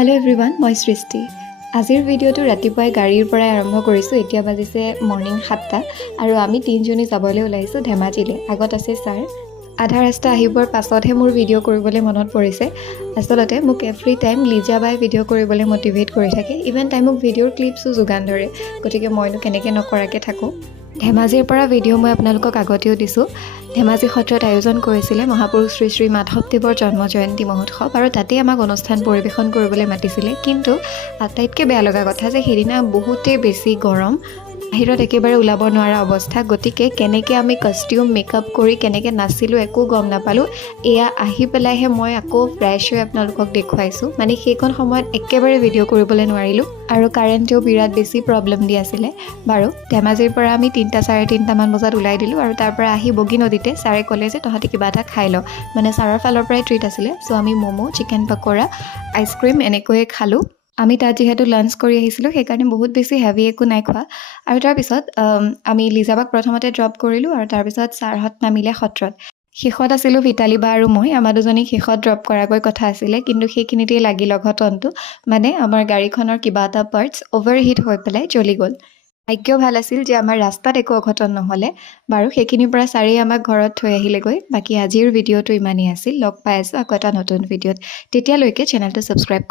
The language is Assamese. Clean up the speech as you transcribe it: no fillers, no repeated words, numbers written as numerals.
হেল্ল' এভৰিৱান, মই সৃষ্টি। আজিৰ ভিডিঅ'টো ৰাতিপুৱাই গাড়ীৰ পৰাই আৰম্ভ কৰিছোঁ। এতিয়া বাজিছে মৰ্ণিং 7টা আৰু আমি তিনিজনী যাবলৈ ওলাইছোঁ ধেমাজিলৈ। আগত আছে ছাৰ। আধা ৰাস্তা আহিবৰ পাছতহে মোৰ ভিডিঅ' কৰিবলৈ মনত পৰিছে। আচলতে মোক এভৰি টাইম লিজা বাই ভিডিঅ' কৰিবলৈ মটিভেট কৰি থাকে। ইভেন তাই মোক ভিডিঅ'ৰ ক্লিপছো যোগান ধৰে, গতিকে মইনো কেনেকৈ নকৰাকৈ থাকোঁ। ধেমাজিৰ পৰা ভিডিঅ' মই আপোনালোকক আগতেও দিছোঁ। ধেমাজি সত্ৰত আয়োজন কৰিছিলে মহাপুৰুষ শ্ৰী শ্ৰী মাধৱদেৱৰ জন্ম জয়ন্তী মহোৎসৱ, আৰু তাতেই আমাক অনুষ্ঠান পৰিৱেশন কৰিবলৈ মাতিছিলে। কিন্তু আটাইতকৈ বেয়া লগা কথা যে সেইদিনা বহুতেই বেছি গৰম, বাহিৰত একেবাৰে ওলাব নোৱাৰা অৱস্থা। গতিকে কেনেকৈ আমি কষ্টিউম মেকআপ কৰি কেনেকৈ নাচিলোঁ একো গম নাপালোঁ। এয়া আহি পেলাইহে মই আকৌ ফ্ৰেছ হৈ আপোনালোকক দেখুৱাইছোঁ। মানে সেইখন সময়ত একেবাৰে ভিডিঅ' কৰিবলৈ নোৱাৰিলোঁ আৰু কাৰেণ্টেও বিৰাট বেছি প্ৰব্লেম দি আছিলে। বাৰু, ধেমাজিৰ পৰা আমি 3:30-3:30 বজাত ওলাই দিলোঁ আৰু তাৰ পৰা আহি বগী নদীতে ছাৰে ক'লে যে তহঁতি কিবা এটা খাই ল। মানে ছাৰৰ ফালৰ পৰাই ট্ৰিট আছিলে। চ' আমি ম'ম', চিকেন পকৰা, আইচক্ৰীম এনেকৈয়ে খালোঁ। আমি তাত যিহেতু লাঞ্চ কৰি আহিছিলোঁ, সেইকাৰণে বহুত বেছি হেভি একো নাই খোৱা। আৰু তাৰপিছত আমি লিজাবাক প্ৰথমতে ড্ৰপ কৰিলোঁ আৰু তাৰপিছত ছাৰহঁত নামিলে সত্ৰত। শেষত আছিলোঁ ভিতালী বা আৰু মই। আমাৰ দুজনীক শেষত ড্ৰপ কৰাকৈ কথা আছিলে, কিন্তু সেইখিনিতেই লাগিল অঘটনটো। মানে আমাৰ গাড়ীখনৰ কিবা এটা পাৰ্টছ অ'ভাৰহিট হৈ পেলাই জ্বলি গ'ল। ভাগ্য ভাল আছিল যে আমাৰ ৰাস্তাত একো অঘটন নহ'লে। বাৰু, সেইখিনিৰ পৰা ছাৰেই আমাক ঘৰত থৈ আহিলেগৈ। বাকী আজিৰ ভিডিঅ'টো ইমানেই আছিল। লগ পাই আছোঁ আকৌ এটা নতুন ভিডিঅ'ত। তেতিয়ালৈকে চেনেলটো ছাবস্ক্ৰাইব